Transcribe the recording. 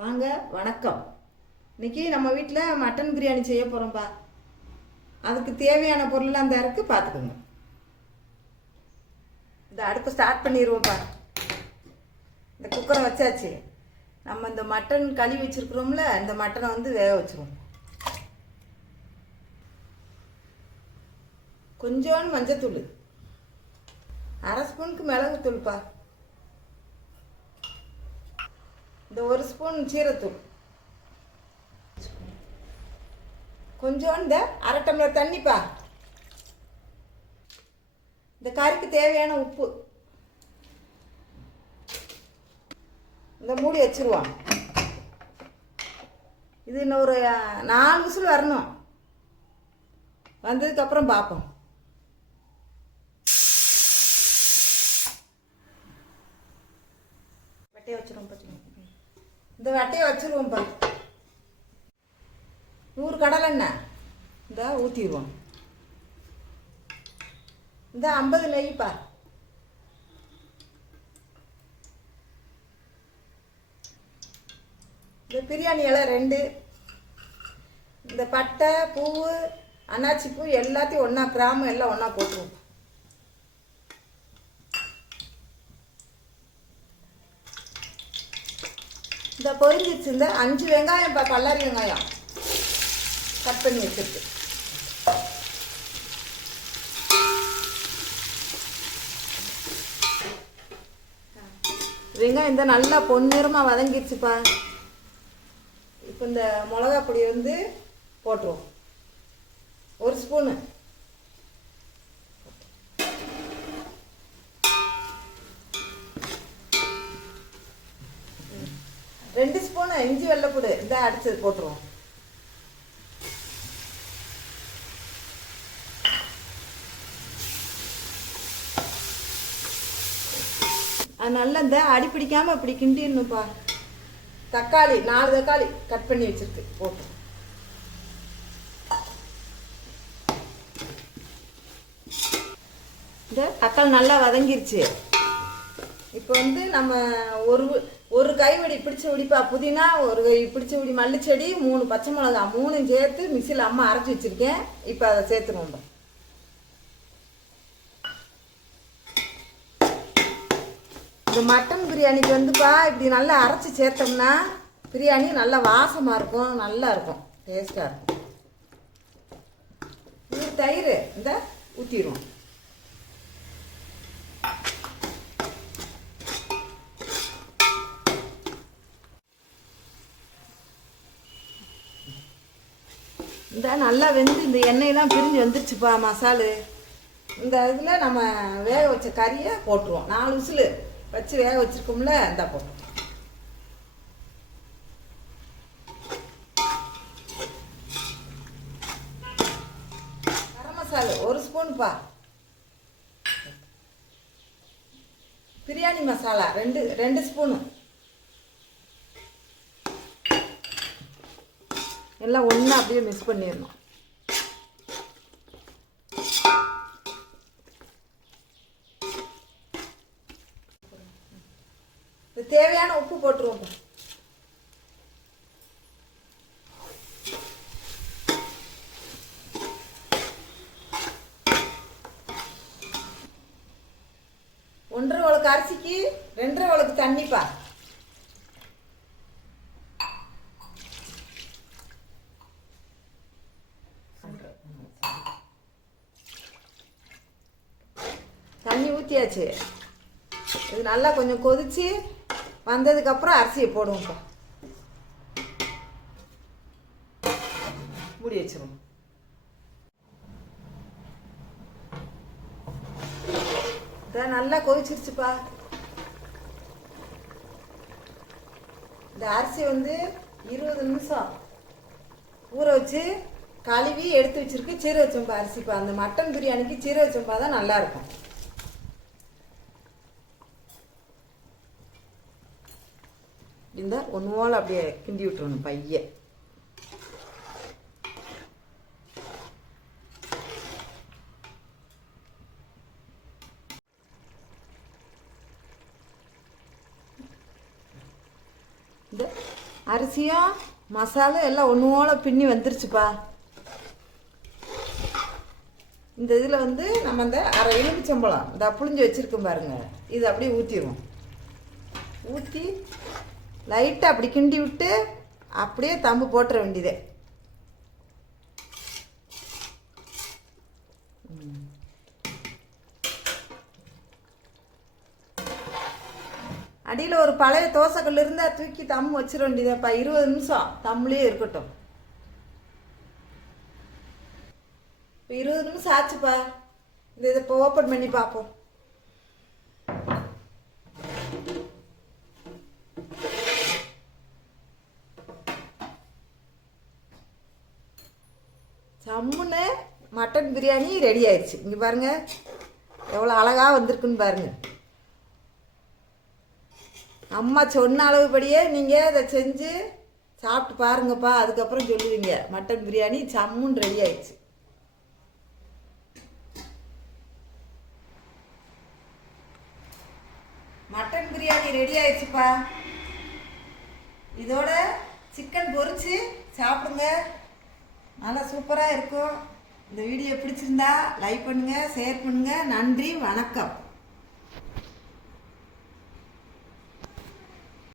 வாங்க, வணக்கம். இன்னைக்கு நம்ம வீட்டில் மட்டன் பிரியாணி செய்ய போகிறோம்ப்பா. அதுக்கு தேவையான பொருள்லாம் அந்த இருக்குது, பார்த்துக்கோங்க. இந்த அடுப்பு ஸ்டார்ட் பண்ணிடுவோம்ப்பா. இந்த குக்கரை வச்சாச்சு. நம்ம இந்த மட்டன் கழுவி வச்சுருக்குறோம்ல, இந்த மட்டனை வந்து வேக வச்சுருவோம். கொஞ்சோண்டு மஞ்சத்தூள், அரை ஸ்பூனுக்கு மிளகுத்தூள்ப்பா, இந்த ஒரு ஸ்பூன் சீரத்தூள், கொஞ்சோண்டு அரை டம்ளர் தண்ணிப்பா, இந்த கறிக்கு தேவையான உப்பு. இந்த மூடி வச்சுருவோம். இது இன்னும் ஒரு 4 விசில் வரணும். வந்ததுக்கப்புறம் பார்ப்போம். வட்டையை வச்சுருவோம். இந்த வட்டையை வச்சுருவோம்ப்பா. 100 கடலெண்ணெய் இந்த ஊற்றிடுவோம். இந்த 50 நெய்ப்பா. இந்த பிரியாணி இலை 2, இந்த பட்டை பூ அன்னாச்சி பூ எல்லாத்தையும் ஒன்றா, கிராமம் எல்லாம் ஒன்றா போட்டுருவோம். இந்த பொரிஞ்சிச்சு. இந்த 5 வெங்காயம்ப்பா, பல்லாரி வெங்காயம் கட் பண்ணி வச்சுருக்கு. வெங்காயம் இந்த நல்லா பொன்னிறமாக வதங்கிடுச்சுப்பா. இப்போ இந்த மிளகா பொடி வந்து போட்டுருவோம். 1 ஸ்பூனு. ரெண்டு ஸ்பூனு இஞ்சி வெள்ளைப்பூடு இந்த அடிச்சது போட்டுருவோம். அது நல்லா இந்த அடி பிடிக்காமல் இப்படி கிண்டிடணும்ப்பா. தக்காளி 4 தக்காளி கட் பண்ணி வச்சுருக்கு போட்டு. இந்த தக்காளி நல்லா வதங்கிருச்சு. இப்போ வந்து நம்ம ஒரு கைவடி பிடிச்ச விடிப்பா புதினா, ஒரு கை பிடிச்ச விடி மல்லிச்செடி, 3 பச்சை மிளகா, 3 சேர்த்து மிக்சியில் அம்மா அரைச்சி வச்சுருக்கேன். இப்போ அதை சேர்த்துருவோம். இந்த மட்டன் பிரியாணிக்கு வந்துப்பா இப்படி நல்லா அரைச்சி சேர்த்தோம்னா பிரியாணி நல்லா வாசமாக இருக்கும், நல்லா இருக்கும், டேஸ்ட்டாக இருக்கும். இது தயிர் இந்த ஊற்றிடுவோம். இந்த நல்லா வெந்து இந்த எண்ணெயெல்லாம் பிரிஞ்சு வந்துருச்சுப்பா மசாலு. இந்த இதில் நம்ம வேக வச்ச கறியை போட்டுருவோம். 4 விசில் வச்சு வேக வச்சுருக்கோம்ல, இந்த போட்டோம். கரம் மசாலா 1 ஸ்பூனுப்பா. பிரியாணி மசாலா 2 ஸ்பூனு. எல்லாம் ஒன்றா அப்படியே மிக்ஸ் பண்ணிடணும். இது தேவையான உப்பு போட்டுருவோம். ஒன்றரை உலக்கு அரிசிக்கு 2.5 உலக்கு தண்ணிப்பா. தண்ணி ஊற்றியாச்சு. இது நல்லா கொஞ்சம் கொதிச்சு வந்ததுக்கப்புறம் அரிசியை போடுவோம்ப்பா. மூடி வச்சிருவோம். இதை நல்லா கொதிச்சிருச்சுப்பா. இந்த அரிசி வந்து 20 நிமிஷம் ஊற வச்சு கழுவி எடுத்து வச்சிருக்கு. சீரக சம்பா அரிசிப்பா. அந்த மட்டன் பிரியாணிக்கு சீரக சம்பா தான் நல்லாயிருக்கும். இந்த ஒன்று போல் அப்படியே கிண்டி விட்டுறணும் பைய. இந்த அரிசியும் மசாலும் எல்லாம் ஒன்றோட பின்னி வந்துருச்சுப்பா. இந்த இதில் வந்து நம்ம இந்த அரை எலுமிச்சம்பழம் இந்த புளிஞ்சு வச்சுருக்கோம் பாருங்க, இது அப்படியே ஊற்றிடுவோம். ஊற்றி லைட்டாக அப்படி கிண்டி விட்டு அப்படியே தம்பு போட்டுற வேண்டியதே. அடியில் ஒரு பழைய தோசைக்கல் இருந்தால் தூக்கி தம் வச்சிட வேண்டியதாப்பா. 20 நிமிஷம் தம்லேயே இருக்கட்டும். இப்போ 20 நிமிஷம் ஆச்சுப்பா. இதை இப்போ ஓப்பன் பண்ணி பார்ப்போம். சம்முன்னு மட்டன் பிரியாணி ரெடி ஆயிடுச்சு. இங்கே பாருங்கள் எவ்வளோ அழகாக வந்திருக்குன்னு பாருங்கள். அம்மா சொன்ன அளவுபடியே நீங்கள் இதை செஞ்சு சாப்பிட்டு பாருங்கப்பா. அதுக்கப்புறம் சொல்லுவீங்க மட்டன் பிரியாணி சம்முன்னு ரெடி ஆயிடுச்சு. மட்டன் பிரியாணி ரெடி ஆயிடுச்சுப்பா. இதோட சிக்கன் பொரிச்சு சாப்பிடுங்க, நல்லா சூப்பராக இருக்கும். இந்த வீடியோ பிடிச்சிருந்தா லைக் பண்ணுங்கள், ஷேர் பண்ணுங்கள். நன்றி, வணக்கம்.